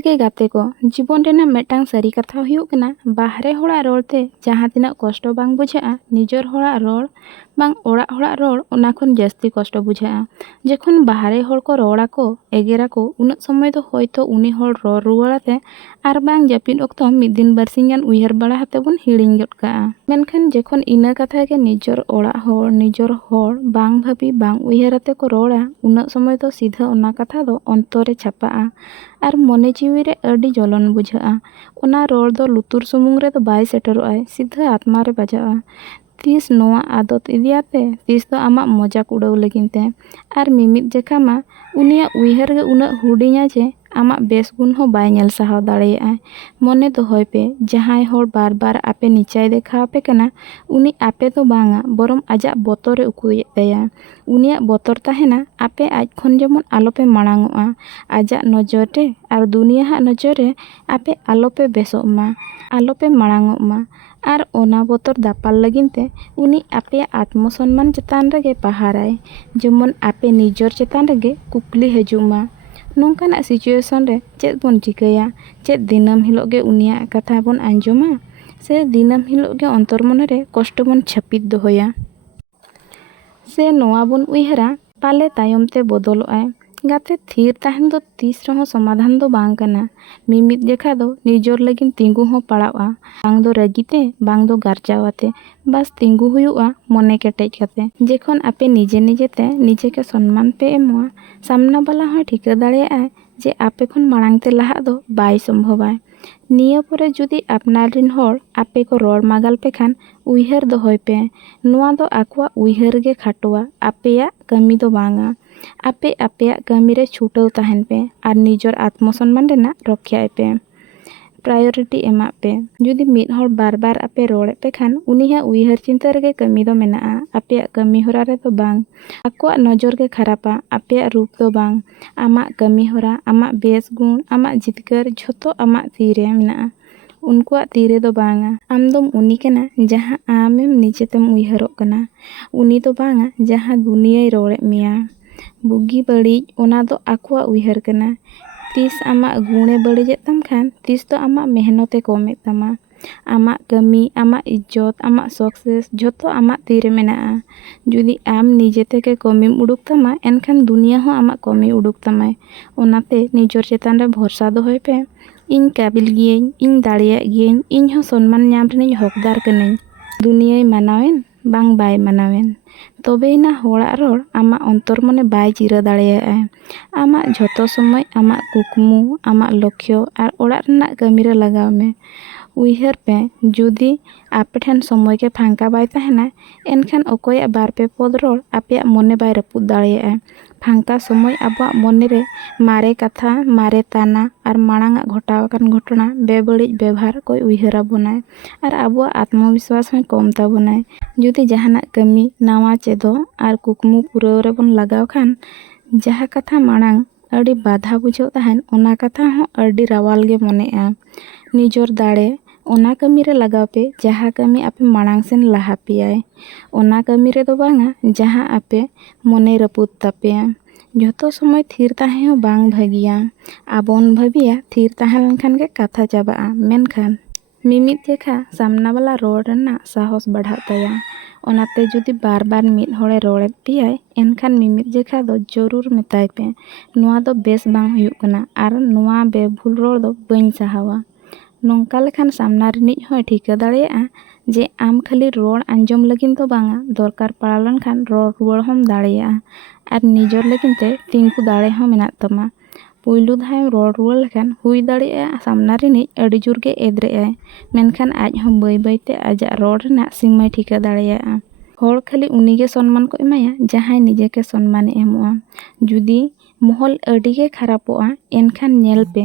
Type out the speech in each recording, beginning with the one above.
ᱡᱚᱦᱟᱨ ᱜᱮ ᱜᱟᱛᱮ ᱠᱚ ᱡᱤᱵᱚᱱ ᱨᱮᱱᱟᱜ ᱢᱤᱫᱴᱟᱝ ᱥᱟᱹᱨᱤ ᱠᱟᱛᱷᱟ ᱦᱩᱭᱩᱜ ᱠᱟᱱᱟ ᱵᱟᱦᱨᱮ ᱦᱚᱲᱟᱜ ᱨᱚᱲ ᱛᱮ ᱡᱟᱦᱟᱸ ᱛᱤᱱᱟᱹᱜ ᱠᱚᱥᱴᱚ ᱵᱟᱝ ᱵᱩᱡᱷᱟᱹᱜᱼᱟ ᱱᱤᱡᱮᱨ ᱦᱚᱲᱟᱜ ᱨᱚᱲ ᱵᱟᱝ ᱚᱲᱟᱜ ᱦᱚᱲᱟᱜ ᱨᱚᱲ ᱚᱱᱟ ᱠᱷᱚᱱ ᱡᱟᱹᱥᱛᱤ ᱠᱚᱥᱴᱚ ᱵᱩᱡᱷᱟᱹᱜᱼᱟ। ᱡᱚᱠᱷᱚᱱ ᱵᱟᱦᱨᱮ ᱦᱚᱲ ko ᱨᱚᱲᱟᱠᱚ ᱮᱜᱮᱨᱟᱠᱚ उनᱟᱹᱜ ᱥᱚᱢᱚᱭ ᱫᱚ ᱦᱚᱭᱛᱚ ᱩᱱᱤ ᱦᱚᱲ ᱨᱚᱲ ᱨᱩᱣᱟᱹᱲᱟᱛᱮ ᱟᱨ ᱵᱟᱝ ᱡᱟᱹᱯᱤᱫ ᱚᱠᱛᱚ ᱢᱤᱫ ᱫᱤᱱ ᱵᱟᱨᱥᱤᱧ ᱜᱟᱱ ᱩᱭᱦᱟᱹᱨ ᱵᱟᱲᱟ ᱦᱟᱛᱮ ᱵᱚᱱ ᱦᱤᱲᱤᱧ ᱜᱚᱫ ᱠᱟᱜᱼᱟ। ᱢᱮᱱᱠᱷᱟन ᱡᱚᱠᱷᱚᱱ ᱤᱱᱟᱹ ᱠᱟᱛᱷᱟ ᱜᱮ ᱱᱤᱡᱮᱨ ᱚᱲᱟᱜ ᱦᱚᱲ ᱱᱤᱡᱮᱨ ᱦᱚᱲ ᱵᱟᱝ ᱵᱷᱟᱵᱤ ᱵᱟᱝ ᱩᱭᱦᱟᱹᱨ ᱟᱛᱮ ᱠᱚ ᱨᱚᱲᱟ ᱩᱱᱟᱹᱜ ᱥᱚᱢᱚᱭ ᱫᱚ ᱥᱤᱫᱷᱟᱹ ᱚᱱᱟ ᱠᱟᱛᱷᱟ ᱫᱚ ᱚᱱᱛᱚᱨ ᱨᱮ ᱪᱷᱟᱯᱟᱜᱼᱟ ᱟᱨ ᱢᱚᱱᱮ ᱡᱤᱣᱤ ᱨᱮ ᱟᱹᱰᱤ ᱡᱚᱞᱚᱱ ᱵᱩᱡᱷᱟᱹᱜᱼᱟ। ᱚᱱᱟ ᱨᱚᱲ ᱫᱚ ᱞᱩᱛᱩᱨ ᱥᱩᱢᱩᱝ ᱨᱮᱫᱚ ᱵᱟᱭ ᱥᱮᱴᱮᱨᱚᱜᱼᱟ ᱥᱤᱫᱷᱟᱹ ᱟᱛᱢᱟ ᱨᱮ ᱵᱟᱡᱟᱜᱼᱟ। ᱛᱤᱥ ᱱᱚᱣᱟ ᱟᱫᱚᱛ ᱤᱫᱤᱭᱟᱛᱮ ᱛᱤᱥ ᱫᱚ ᱟᱢᱟᱜ ᱢᱚᱡᱟ ᱠᱩᱲᱟᱹᱣ ᱞᱟᱹᱜᱤᱫ ᱛᱮ ᱟᱨ ᱢᱤᱢᱤᱫ ᱡᱮᱠᱷᱟ ᱢᱟ उनियाग उयहर गे उन्नत हुडिङा जे आमाग बेस गुण हो बाय नेल साहाव दाड़ेयाय मने दोहय पे जहाय होड़ बार बार आपे नीचाय देखाव पे कना उनी आपे तो बांगा बरम आजा बतरे उकुये तया उनियाग बतर ताहेना आपे आज खन जेमन आलोपे माड़ांगोआ आजा नजर रे आर दुनिया हा नजर रे आपे आलोपे बेसोमा आलोपे माड़ांगोमा आर ओना बतर दापाल लगिनते उनी आपे आत्मसम्मान चेतान रेगे पहाराय जेमन आपे निजर चेतान रेगे कुकली हजुमा नोंकाना सिचुएशन रे चेद बोन चिकाया चेद दिनम हिलोग गे उनिया कथा बोन आंजोमा से दिनम हिलोग गे अंतर मन रे कष्ट बोन छापित दोहया से नोआ बोन उयहरा पाले तायम ते बदलोआय गाते थीर ताहन दो तीस रहो समाधान दो बांग कना मिमिद जेखा दो निजोर लगिन तिंगु हो पड़ावा बांग दो रगिते बांग दो गारजावाते बस तिंगु हुयुआ मने केटेज काते जेखन आपे निजे निजेते निजे के सम्मान पे एमोआ सामना वाला हो ठिका दाड़ेयाय जे आपे खन माड़ांग ते लाहा दो बाय सम्भवाय निया परे जुदी आपनार रिन होड़ आपे को रोड़ मागाल पे खान उयहर दोहय पे नुआ दो आकुआ उयहर गे खाटोआ आपेया कमी दो बांगा आपे आपेया कमी रे छूटव ताहन पे आर निजर आत्मसम्मान रेना रक्षाय पे प्रायोरिटी एमा पे जुदी मिद होड़ बार बार आपे रोड़े पे खान उनिहा उयहर चिंता रेगे कमी दो मेनाआ आपेया कमी होरा रे तो बांग आकुआ नजर गे खरापा आपेया रूप दो बांग आमा कमी होरा आमा बेस गुण आमा जितकर झोतो आमा तीरे मेनाआ उनकुआ तीरे दो बांगा आमदम उनी कना जहां आमेम निजेतेम उयहरोग कना उनी दो बांगा जहां दुनियाय रोड़े मिया बुगी बड़ी ओना दो आकुआ उयहर कना तीस आमा गुणे बड़ीजे तम खान तीस तो आमा मेहनते कमे तमा आमा कमी आमा इज्जत आमा सक्सेस झोतो आमा तीरे मेनाआ जुदी आम निजेते के कमीम उडुक तमा एनखान दुनिया हो आमा कमी उडुक तमाय ओनाते निजर चेतान रे भरसा दोहय पे इन काबिल गियें इन दाड़ेयाग गियें इन हो सम्मान नाम रेनिज हकदार कनाई दुनियाय मानावेन बांग बाय मानावेन तबेना होड़ा रोड़ आमा अंतर मने बाय चिरा दाड़ेयाय आमा झोतो समय आमा कुकमु आमा लक्ष्य आर ओड़ा रना कमी रे लगाव मे उयहर पे जुदी आपे ठेन समय के फांका बाय ताहेना एनखान अकोया बार पे पद रोड़ आपे मने बाय रपुद दाड़ेयाय फांका समय आबुआ मने रे मारे कथा मारे ताना आर माड़ांगा घटावकान घटना बेबड़िज व्यवहार कोई उयहरा बनाय आर आबुआ आत्मविश्वास में कम ताबोनाय जुदी जहाना कमी नावा चेदो आर कुकमु पुराव रे बन लगाव खान जहा कथा माड़ांग अड़ी बाधा बुझाव ताहन ओना कथा हो अड़ी रावाल गे मनेआ निजर दाड़े ओना कमी रे लगाव पे जहा कमी आपे माड़ांग सेन लाहा पियाय ओना कमी रे दो बांगा जहा आपे मने रपुद तापेया झोतो समय थीर ताहे हो बांग भागिया आबोन भाबिया थीर ताहें लेनखान गे कथा चाबाआ मेनखान मिमिद जेखा सामना वाला रोड़ रना साहस बढ़ाव तया ओनाते जुदी बार बार मिद होड़े रोड़ेद पियाय एनखान मिमिद जेखा दो जरूर मेताय पे नुआ दो बेस बांग हुयुग कना आर नुआ बेभुल रोड़ दो बइन साहावा नोंका लेखान सामना रिनिज होय ठिका दाड़ेयाआ जे आम खाली रोड़ आंजम लगिन तो बांगा दरकार पड़ा लेनखान रोड़ रुवाड़ होम दाड़ेयाआ आर निजर लगिनते तिंगु दाड़े हो मेनाग तमा पुइलु धायम रोड़ रुवाड़ लेखान हुई दाड़ेयाआ सामना रिनिज अड़ी जोर गे एदरेआय मेनखान आज हो बाय बायते आजा रोड़ रेना सीमाय ठिका दाड़ेयाआ होड़ खाली उनी गे सम्मान को एमाया जहाय निजे के सम्मान एमोआ जुदी महल अड़ी गे खरापोआ एनखान नेल पे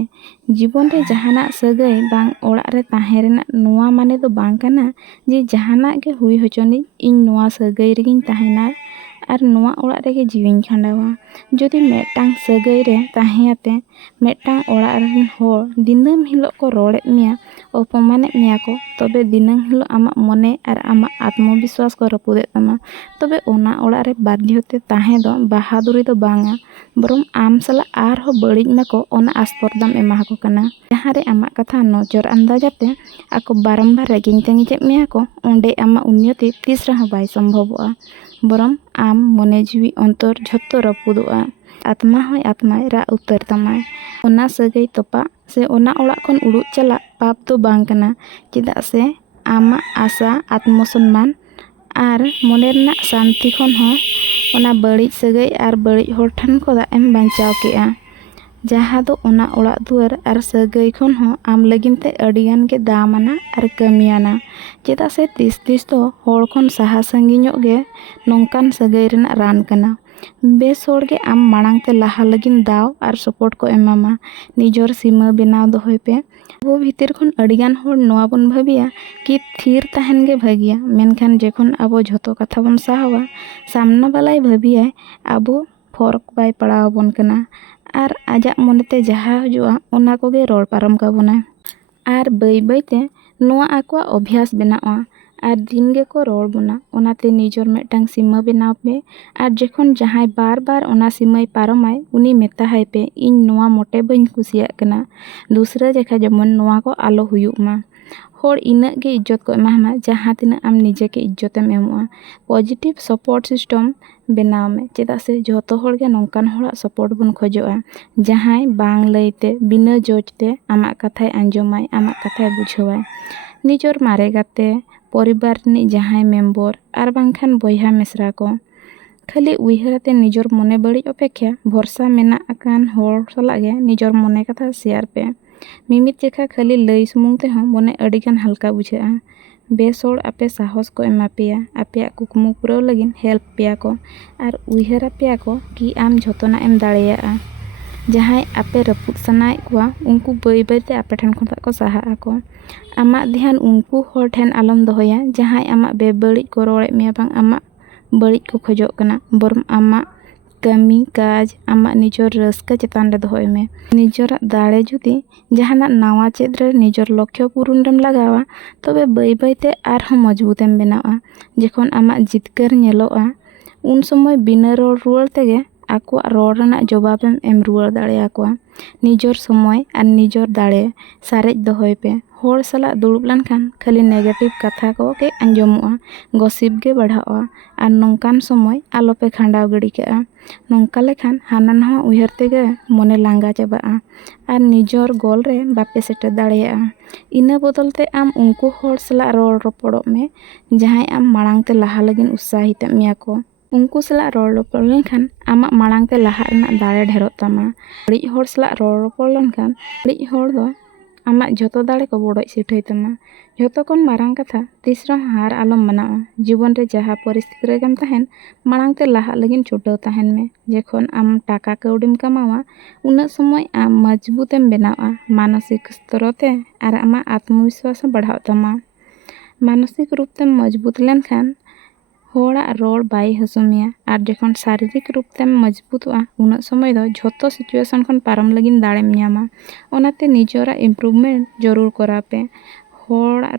जीवन रे जहाना सगाई बांग ओड़ा रे ताहे रेना नुआ माने दो बांग कना जे जहाना गे हुई होचोनी इन नुआ सगाई रेगिन ताहेना ᱟᱨ ᱱᱚᱣᱟ ᱚᱲᱟᱜ ᱨᱮᱜᱮ ᱡᱤᱣᱤᱧ ᱠᱷᱟᱸᱰᱟᱣᱟ᱾ ᱡᱩᱫᱤ ᱢᱤᱫᱴᱟᱝ ᱥᱟᱹᱜᱟᱹᱭ ᱨᱮ ᱛᱟᱦᱮᱸᱭᱟᱛᱮ ᱢᱤᱫᱴᱟᱝ ᱚᱲᱟᱜ ᱨᱮᱱ ᱦᱚᱲ ᱫᱤᱱᱟᱹᱢ ᱦᱤᱞᱳᱜ ᱠᱚ ᱨᱚᱲᱮᱫ ᱢᱮᱭᱟ, ᱚᱯᱚᱢᱟᱱᱮᱫ ᱢᱮᱭᱟ ᱠᱚ, ᱛᱚᱵᱮ ᱫᱤᱱᱟᱹᱢ ᱦᱤᱞᱳᱜ ᱟᱢᱟᱜ ᱢᱚᱱᱮ ᱟᱨ ᱟᱢᱟᱜ ᱟᱛᱢᱚᱵᱤᱥᱣᱟᱥ ᱠᱚ ᱨᱟᱹᱯᱩᱫᱮᱫ ᱛᱟᱢᱟ, ᱛᱚᱵᱮ ᱚᱱᱟ ᱚᱲᱟᱜ ᱨᱮ ᱵᱟᱫᱽᱫᱷᱚᱛᱮ ᱛᱟᱦᱮᱸ ᱫᱚ ᱵᱟᱦᱟᱫᱩᱨᱤ ᱫᱚ ᱵᱟᱝᱟ, ᱵᱚᱨᱚᱝ ᱟᱢ ᱥᱟᱞᱟᱜ ᱟᱨᱦᱚᱸ ᱵᱟᱹᱲᱤᱡ ᱢᱟᱠᱚ ᱚᱱᱟ ᱟᱥᱯᱚᱨᱫᱟᱢ ᱮᱢᱟᱠᱚ ᱠᱟᱱᱟ᱾ ᱡᱟᱦᱟᱸᱨᱮ ᱟᱢᱟᱜ ᱠᱟᱛᱷᱟ ᱱᱚᱡᱚᱨ ᱟᱱᱫᱟᱡᱟᱛᱮ ᱟᱠᱚ ᱵᱟᱨᱚᱢᱵᱟᱨ ᱨᱟᱹᱜᱤᱧ ᱛᱟᱹᱜᱤᱡᱮᱫ ᱢᱮᱭᱟ ᱠᱚ, ᱚᱸᱰᱮ ᱟᱢᱟᱜ ᱩন্নতি ᱛᱤᱥ ᱨᱮᱦᱚᱸ ᱵᱟᱭ ᱥᱚᱢᱵᱷᱚᱵᱚᱜᱼᱟ, ᱵᱚᱨᱚᱝ ᱟᱢ ᱢᱚᱱᱮ ᱡᱤᱣᱤ ᱚᱱᱛᱚᱨ ᱡᱷᱚᱛᱚ ᱨᱟᱹᱯᱩᱫᱚᱜᱼᱟ᱾ ᱟᱛᱢᱟ ᱦᱚᱸ ᱟᱛᱢᱟᱭ ᱨᱟᱜ ᱩᱛᱟᱹᱨ ᱛᱟᱢᱟᱭ᱾ ᱚᱱᱟ ᱥᱟᱹᱜᱟᱹᱭ ᱛᱚᱯᱟᱜ ᱥᱮ ᱚᱱᱟ ᱚᱲᱟᱜ ᱠᱷᱚᱱ ᱩᱰᱩᱠ ᱪᱟᱞᱟᱜ ᱯᱟᱯ ᱫᱚ ᱵᱟᱝ ᱠᱟᱱᱟ, ᱪᱮᱫᱟᱜ ᱥᱮ ᱟᱢᱟᱜ ᱟᱥᱟ, ᱟᱛᱢᱚᱥᱚᱱᱢᱟᱱ ᱟᱨ ᱢᱚᱱᱮ ᱨᱮᱱᱟᱜ ᱥᱟᱱᱛᱤ ᱠᱷᱚᱱ ᱦᱚᱸ ᱚᱱᱟ ᱵᱟᱹᱲᱤᱡ ᱥᱟᱹᱜᱟᱹᱭ ᱟᱨ ᱵᱟᱹᱲᱤᱡ ᱦᱚᱲ ᱴᱷᱮᱱ ᱠᱷᱚᱱᱟᱜ ᱮᱢ ᱵᱟᱧᱪᱟᱣ ᱠᱮᱜᱼᱟ, ᱡᱟᱦᱟᱸ ᱫᱚ ᱚᱱᱟ ᱚᱲᱟᱜ ᱫᱩᱣᱟᱹᱨ ᱟᱨ ᱥᱟᱹᱜᱟᱹᱭ ᱠᱷᱚᱱ ᱦᱚᱸ ᱟᱢ ᱞᱟᱹᱜᱤᱫ ᱛᱮ ᱟᱹᱰᱤᱜᱟᱱ ᱜᱮ ᱫᱟᱢᱟᱱᱟ ᱟᱨ ᱠᱟᱹᱢᱤᱭᱟᱱᱟ, ᱪᱮᱫᱟᱜ ᱥᱮ ᱛᱤᱥ ᱫᱚ ᱦᱚᱲ ᱠᱷᱚᱱ ᱥᱟᱦᱟ ᱥᱟᱺᱜᱤᱧᱚᱜ ᱜᱮ ᱱᱚᱝᱠᱟᱱ ᱥᱟᱹᱜᱟᱹᱭ ᱨᱮᱱᱟᱜ ᱨᱟᱱ ᱠᱟᱱᱟ᱾ ᱵᱮᱥ ᱦᱚᱲ ᱜᱮ ᱟᱢ ᱢᱟᱲᱟᱝ ᱛᱮ ᱞᱟᱦᱟ ᱞᱟᱹᱜᱤᱫ ᱫᱟᱣ ᱟᱨ ᱥᱚᱯᱚᱨᱴ ᱠᱚ ᱮᱢᱟᱢᱟ᱾ ᱱᱤᱡᱚᱨ ᱥᱤᱢᱟᱹ ᱵᱮᱱᱟᱣ ᱫᱚᱦᱚᱭ ᱯᱮ᱾ ᱟᱵᱚ ᱵᱷᱤᱛᱤᱨ ᱠᱷᱚᱱ ᱟᱹᱰᱤᱜᱟᱱ ᱦᱚᱲ ᱱᱚᱣᱟ ᱵᱚᱱ ᱵᱷᱟᱹᱵᱤᱭᱟ ᱠᱤ ᱛᱷᱤᱨ ᱛᱟᱦᱮᱱ ᱜᱮ ᱵᱷᱟᱹᱜᱤᱭᱟ, ᱢᱮᱱᱠᱷᱟᱱ ᱡᱚᱠᱷᱚᱱ ᱟᱵᱚ ᱡᱷᱚᱛᱚ ᱠᱟᱛᱷᱟ ᱵᱚᱱ ᱥᱟᱦᱟᱣᱟ, ᱥᱟᱢᱱᱟ ᱵᱟᱞᱟᱭ ᱵᱷᱟᱹᱵᱤᱭᱟᱭ ᱟᱵᱚ ᱯᱷᱚᱨᱠ ᱵᱟᱭ ᱯᱟᱲᱟᱣ ᱟᱵᱚᱱ ᱠᱟᱱᱟ ᱟᱨ ᱟᱡᱟᱜ ᱢᱚᱱᱮᱛᱮ ᱡᱟᱦᱟᱸ ᱦᱤᱡᱩᱜᱼᱟ ᱚᱱᱟ ᱠᱚᱜᱮ ᱨᱚᱲ ᱯᱟᱨᱚᱢ ᱠᱟᱵᱚᱱᱟᱭ᱾ ᱟᱨ ᱵᱟᱹᱭ ᱵᱟᱹᱭᱛᱮ ᱱᱚᱣᱟ ᱟᱠᱚᱣᱟᱜ ᱚᱵᱷ্যাᱥ ᱵᱮᱱᱟᱜᱼᱟ ᱟᱨ ᱫᱤᱱ ᱜᱮᱠᱚ ᱨᱚᱲ ᱵᱚᱱᱟ᱾ ᱚᱱᱟᱛᱮ ᱱᱤᱡᱚᱨ ᱢᱤᱫᱴᱟᱝ ᱥᱤᱢᱟᱹ ᱵᱮᱱᱟᱣ ᱯᱮ, ᱟᱨ ᱡᱚᱠᱷᱚᱱ ᱡᱟᱦᱟᱸᱭ ᱵᱟᱨ ᱵᱟᱨ ᱚᱱᱟ ᱥᱤᱢᱟᱹᱭ ᱯᱟᱨᱚᱢᱟᱭ, ᱩᱱᱤ ᱢᱮᱛᱟᱦᱟᱭ ᱯᱮ ᱤᱧ ᱱᱚᱣᱟ ᱢᱚᱴᱮ ᱵᱟᱹᱧ ᱠᱩᱥᱤᱭᱟᱜ ᱠᱟᱱᱟ, ᱫᱩᱥᱨᱟᱹ ᱡᱮᱠᱷᱟ ᱡᱮᱢᱚᱱ ᱱᱚᱣᱟ ᱠᱚ ᱟᱞᱚ ᱦᱩᱭᱩᱜ ᱢᱟ᱾ ᱦᱚᱲ ᱤᱱᱟᱹᱜ ᱜᱮ ᱤᱡᱽᱡᱚᱛ ᱠᱚ ᱮᱢᱟᱢᱟ ᱡᱟᱦᱟᱸ ᱛᱤᱱᱟᱹᱜ ᱟᱢ ᱱᱤᱡᱮᱠᱮ ᱤᱡᱽᱡᱚᱛᱮᱢ ᱮᱢᱚᱜᱼᱟ᱾ ᱯᱚᱡᱤᱴᱤᱵᱷ ᱥᱟᱯᱳᱨᱴ ᱥᱤᱥᱴᱮᱢ ᱵᱮᱱᱟᱣ ᱢᱮ, ᱪᱮᱫᱟᱜ ᱥᱮ ᱡᱷᱚᱛᱚ ᱦᱚᱲᱜᱮ ᱱᱚᱝᱠᱟᱱ ᱦᱚᱲᱟᱜ ᱥᱟᱯᱳᱨᱴ ᱵᱚᱱ ᱠᱷᱚᱡᱚᱜᱼᱟ, ᱡᱟᱦᱟᱸᱭ ᱵᱟᱝ ᱞᱟᱹᱭᱛᱮ ᱵᱤᱱᱟᱹ ᱡᱚᱡᱽ ᱛᱮ ᱟᱢᱟᱜ ᱠᱟᱛᱷᱟᱭ ᱟᱸᱡᱚᱢᱟᱭ, ᱟᱢᱟᱜ ᱠᱟᱛᱷᱟᱭ ᱵᱩᱡᱷᱟᱹᱣᱟᱭ᱾ ᱱᱤᱡᱚᱨ ᱢᱟᱨᱮ ᱜᱟᱛᱮ, ᱯᱚᱨᱤᱵᱟᱨ ᱨᱤᱱᱤᱡ ᱡᱟᱦᱟᱸᱭ ᱢᱮᱢᱵᱚᱨ ᱟᱨ ᱵᱟᱝᱠᱷᱟᱱ ᱵᱚᱭᱦᱟ ᱢᱤᱥᱨᱟ ᱠᱚ, ᱠᱷᱟᱹᱞᱤ ᱩᱭᱦᱟᱹᱨᱟᱛᱮ ᱱᱤᱡᱚᱨ ᱢᱚᱱᱮ ᱵᱟᱹᱲᱤᱡ ᱚᱯᱮᱠᱷᱟ ᱵᱷᱚᱨᱥᱟ ᱢᱮᱱᱟᱜ ᱟᱠᱟᱱ ᱦᱚᱲ ᱥᱟᱞᱟᱜ ᱜᱮ ᱱᱤᱡᱚᱨ ᱢᱚᱱᱮ ᱠᱟᱛᱷᱟ ᱥᱮᱭᱟᱨ ᱯᱮ᱾ ᱢᱤᱢᱤᱫ ᱡᱮᱠᱷᱟ ᱠᱷᱟᱹᱞᱤ ᱞᱟᱹᱭ ᱥᱩᱢᱩᱝ ᱛᱮᱦᱚᱸ ᱢᱚᱱᱮ ᱟᱹᱰᱤᱜᱟᱱ ᱦᱟᱞᱠᱟ ᱵᱩᱡᱷᱟᱹᱜᱼᱟ᱾ ᱵᱮᱥ ᱦᱚᱲ ᱟᱯᱮ ᱥᱟᱦᱚᱥ ᱠᱚ ᱮᱢᱟ ᱯᱮᱭᱟ, ᱟᱯᱮᱭᱟᱜ ᱠᱩᱠᱢᱩ ᱯᱩᱨᱟᱹᱣ ᱞᱟᱹᱜᱤᱫ ᱦᱮᱞᱯ ᱯᱮᱭᱟ ᱠᱚ ᱟᱨ ᱩᱭᱦᱟᱹᱨ ᱟᱯᱮᱭᱟ ᱠᱚ ᱠᱤ ᱟᱢ ᱡᱷᱚᱛᱚᱱᱟᱜ ᱮᱢ ᱫᱟᱲᱮᱭᱟᱜᱼᱟ᱾ ᱡᱟᱦᱟᱸᱭ ᱟᱯᱮ ᱨᱟᱹᱯᱩᱫ ᱥᱟᱱᱟᱭᱮᱫ ᱠᱚᱣᱟ ᱩᱱᱠᱩ ᱵᱟᱹᱭ ᱵᱟᱹᱭᱛᱮ ᱟᱯᱮ ᱴᱷᱮᱱ ᱠᱷᱚᱱᱟᱜ ᱠᱚ ᱥᱟᱦᱟᱜ ᱟᱠᱚ᱾ ᱟᱢᱟᱜ ᱫᱷᱮᱭᱟᱱ ᱩᱱᱠᱩ ᱦᱚᱲ ᱴᱷᱮᱱ ᱟᱞᱚᱢ ᱫᱚᱦᱚᱭᱟ ᱡᱟᱦᱟᱸᱭ ᱟᱢᱟᱜ ᱵᱮᱵᱟᱹᱲᱤᱡ ᱠᱚ ᱨᱚᱲᱮᱫ ᱢᱮᱭᱟ, ᱵᱟᱝ ᱟᱢᱟᱜ ᱵᱟᱹᱲᱤᱡ ᱠᱚ ᱠᱷᱚᱡᱚᱜ ᱠᱟᱱᱟ, ᱵᱚᱨᱚᱝ ᱟᱢᱟᱜ ᱠᱟᱹᱢᱤ ᱠᱟᱡᱽ, ᱟᱢᱟᱜ ᱱᱤᱡᱚᱨ ᱨᱟᱹᱥᱠᱟᱹ ᱪᱮᱛᱟᱱ ᱨᱮ ᱫᱚᱦᱚᱭ ᱢᱮ᱾ ᱱᱤᱡᱚᱨᱟᱜ ᱫᱟᱲᱮ ᱡᱩᱫᱤ ᱡᱟᱦᱟᱱᱟᱜ ᱱᱟᱣᱟ ᱪᱮᱫ ᱨᱮ ᱱᱤᱡᱚᱨ ᱞᱚᱠᱠᱷᱚ ᱯᱩᱨᱩᱱ ᱨᱮᱢ ᱞᱟᱜᱟᱣᱟ, ᱛᱚᱵᱮ ᱵᱟᱹᱭ ᱵᱟᱹᱭᱛᱮ ᱟᱨᱦᱚᱸ ᱢᱚᱡᱽᱵᱩᱛᱮᱢ ᱵᱮᱱᱟᱣᱟ᱾ ᱡᱚᱠᱷᱚᱱ ᱟᱢᱟᱜ ᱡᱤᱛᱠᱟᱹᱨ ᱧᱮᱞᱚᱜᱼᱟ, ᱩᱱ ᱥᱚᱢᱚᱭ ᱵᱤᱱᱟᱹ ᱨᱚᱲ ᱨᱩᱣᱟᱹᱲ ᱛᱮᱜᱮ ᱟᱠᱚᱣᱟᱜ ᱨᱚᱲ ᱨᱮᱱᱟᱜ ᱡᱚᱵᱟᱵᱮᱢ ᱮᱢ ᱨᱩᱣᱟᱹᱲ ᱫᱟᱲᱮᱭᱟᱠᱚᱣᱟ᱾ ᱱᱤᱡᱚᱨ ᱥᱚᱢᱚᱭ ᱟᱨ ᱱᱤᱡᱚᱨ ᱫᱟᱲᱮ ᱥᱟᱨᱮᱡ ᱫᱚᱦᱚᱭ ᱯᱮ᱾ ᱦᱚᱲ ᱥᱟᱞᱟᱜ ᱫᱩᱲᱩᱵ ᱞᱮᱱᱠᱷᱟᱱ ᱠᱷᱟᱹᱞᱤ ᱱᱮᱜᱮᱴᱤᱵᱷ ᱠᱟᱛᱷᱟ ᱠᱚᱜᱮ ᱟᱸᱡᱚᱢᱚᱜᱼᱟ, ᱜᱚᱥᱤᱯ ᱜᱮ ᱵᱟᱲᱦᱟᱜᱼᱟ, ᱟᱨ ᱱᱚᱝᱠᱟᱱ ᱥᱚᱢᱚᱭ ᱟᱞᱚᱯᱮ ᱠᱷᱟᱸᱰᱟᱣ ᱜᱤᱰᱤ ᱠᱟᱜᱼᱟ᱾ ᱱᱚᱝᱠᱟ ᱞᱮᱠᱷᱟᱱ ᱦᱟᱱᱟ ᱱᱟᱣᱟ ᱩᱭᱦᱟᱹᱨ ᱛᱮᱜᱮ ᱢᱚᱱᱮ ᱞᱟᱸᱜᱟ ᱪᱟᱵᱟᱜᱼᱟ ᱟᱨ ᱱᱤᱡᱚᱨ ᱜᱳᱞ ᱨᱮ ᱵᱟᱯᱮ ᱥᱮᱴᱮᱨ ᱫᱟᱲᱮᱭᱟᱜᱼᱟ᱾ ᱤᱱᱟᱹ ᱵᱚᱫᱚᱞ ᱛᱮ ᱟᱢ ᱩᱱᱠᱩ ᱦᱚᱲ ᱥᱟᱞᱟᱜ ᱨᱚᱲ ᱨᱚᱯᱚᱲᱚᱜ ᱢᱮ ᱡᱟᱦᱟᱸᱭ ᱟᱢ ᱢᱟᱲᱟᱝ ᱛᱮ ᱞᱟᱦᱟ ᱞᱟᱹᱜᱤᱫ ᱩᱛᱥᱟᱦᱤᱛᱮᱫ ᱢᱮᱭᱟ ᱠᱚ᱾ ᱩᱱᱠᱩ ᱥᱟᱞᱟᱜ ᱨᱚᱲ ᱨᱚᱯᱚᱲ ᱞᱮᱱᱠᱷᱟन ᱟᱢᱟᱜ ᱢᱟᱲᱟᱝ ᱛᱮ ᱞᱟᱦᱟᱜ ᱨᱮᱱᱟᱜ ᱫᱟᱲᱮ ᱰᱷᱮᱨᱚᱜ ᱛᱟᱢᱟ᱾ ᱵᱟᱹᱲᱤᱡ ᱦᱚᱲ ᱥᱟᱞᱟᱜ ᱨᱚᱲ ᱨᱚᱯᱚᱲ ᱞᱮᱱᱠᱷᱟᱱ ᱵᱟᱹᱲᱤᱡ ᱦᱚᱲ ᱫᱚ ᱟᱢᱟᱜ ᱡᱷᱚᱛᱚ ᱫᱟᱲᱮ ᱠᱚ ᱵᱚᱰᱚᱡ ᱥᱤᱴᱷᱟᱹᱭ ᱛᱟᱢᱟ᱾ ᱡᱷᱚᱛᱚ ᱠᱷᱚᱱ ᱢᱟᱨᱟᱝ ᱠᱟᱛᱷᱟ, ᱛᱤᱥ ᱨᱮᱦᱚᱸ ᱦᱟᱨ ᱟᱞᱚᱢ ᱢᱟᱱᱟᱣᱟ᱾ ᱡᱤᱵᱚᱱ ᱨᱮ ᱡᱟᱦᱟᱸ ᱯᱚᱨᱤᱥᱛᱷᱤᱛᱤ ᱨᱮᱜᱮᱢ ᱛᱟᱦᱮᱱ, ᱢᱟᱲᱟᱝ ᱛᱮ ᱞᱟᱦᱟᱜ ᱞᱟᱹᱜᱤᱫ ᱪᱷᱩᱴᱟᱹᱣ ᱛᱟᱦᱮᱱ ᱢᱮ᱾ ᱡᱚᱠᱷᱚᱱ ᱟᱢ ᱴᱟᱠᱟ ᱠᱟᱹᱣᱰᱤᱢ ᱠᱟᱢᱟᱣᱟ, ᱩᱱᱟᱹᱜ ᱥᱚᱢᱚᱭ ᱟᱢ ᱢᱚᱡᱽᱵᱩᱛᱮᱢ ᱵᱮᱱᱟᱣᱟ ᱢᱟᱱᱚᱥᱤᱠ ᱥᱛᱚᱨᱚᱛᱮ, ᱟᱨ ᱟᱢᱟᱜ ᱟᱛᱢᱚᱵᱤᱥᱣᱟᱥ ᱦᱚᱸ ᱵᱟᱲᱦᱟᱜ ᱛᱟᱢᱟ᱾ ᱢᱟᱱᱚᱥᱤᱠ ᱨᱩᱯ ᱛᱮᱢ ᱢᱚᱡᱽᱵᱩᱛ ᱞᱮᱱᱠᱷᱟᱱ ᱦᱚᱲᱟᱜ ᱨᱚᱲ ᱵᱟᱭ ᱦᱟᱹᱥᱩ ᱢᱮᱭᱟ, ᱟᱨ ᱡᱚᱠᱷᱚᱱ ᱥᱟᱨᱤᱨᱤᱠ ᱨᱩᱯ ᱛᱮᱢ ᱢᱚᱡᱽᱵᱩᱛᱚᱜᱼᱟ, ᱩᱱᱟᱹᱜ ᱥᱚᱢᱚᱭ ᱫᱚ ᱡᱷᱚᱛᱚ ᱥᱤᱪᱩᱭᱮᱥᱚᱱ ᱠᱷᱚᱱ ᱯᱟᱨᱚᱢ ᱞᱟᱹᱜᱤᱫ ᱫᱟᱲᱮᱢ ᱧᱟᱢᱟ᱾ ᱚᱱᱟᱛᱮ ᱱᱤᱡᱚᱨᱟᱜ ᱤᱢᱯᱨᱩᱵᱷᱢᱮᱱᱴ ᱡᱟᱹᱨᱩᱲ ᱠᱚᱨᱟᱣ ᱯᱮ᱾ ᱦᱚᱲᱟᱜ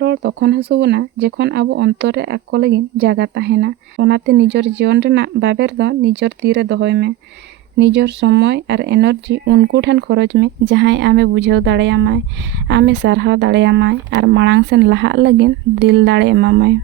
ᱨᱚᱲ ᱛᱚᱠᱷᱚᱱ ᱦᱟᱹᱥᱩ ᱵᱚᱱᱟ ᱡᱚᱠᱷᱚᱱ ᱟᱵᱚ ᱚᱱᱛᱚᱨ ᱨᱮ ᱟᱠᱚ ᱞᱟᱹᱜᱤᱫ ᱡᱟᱭᱜᱟ ᱛᱟᱦᱮᱱᱟ᱾ ᱚᱱᱟᱛᱮ ᱱᱤᱡᱚᱨ ᱡᱤᱭᱚᱱ ᱨᱮᱱᱟᱜ ᱵᱟᱵᱮᱨ ᱫᱚ ᱱᱤᱡᱚᱨ ᱛᱤᱨᱮ ᱫᱚᱦᱚᱭ ᱢᱮ᱾ ᱱᱤᱡᱚᱨ ᱥᱚᱢᱚᱭ ᱟᱨ ᱮᱱᱟᱨᱡᱤ ᱩᱱᱠᱩ ᱴᱷᱮᱱ ᱠᱷᱚᱨᱚᱪ ᱢᱮ ᱡᱟᱦᱟᱸᱭ ᱟᱢᱮ ᱵᱩᱡᱷᱟᱹᱣ ᱫᱟᱲᱮᱭᱟᱢᱟᱭ, ᱟᱢᱮ ᱥᱟᱨᱦᱟᱣ ᱫᱟᱲᱮᱭᱟᱢᱟᱭ ᱟᱨ ᱢᱟᱲᱟᱝ ᱥᱮᱱ ᱞᱟᱦᱟᱜ ᱞᱟᱹᱜᱤᱫ ᱫᱤᱞ ᱫᱟᱲᱮ ᱮᱢᱟᱢᱟᱭ᱾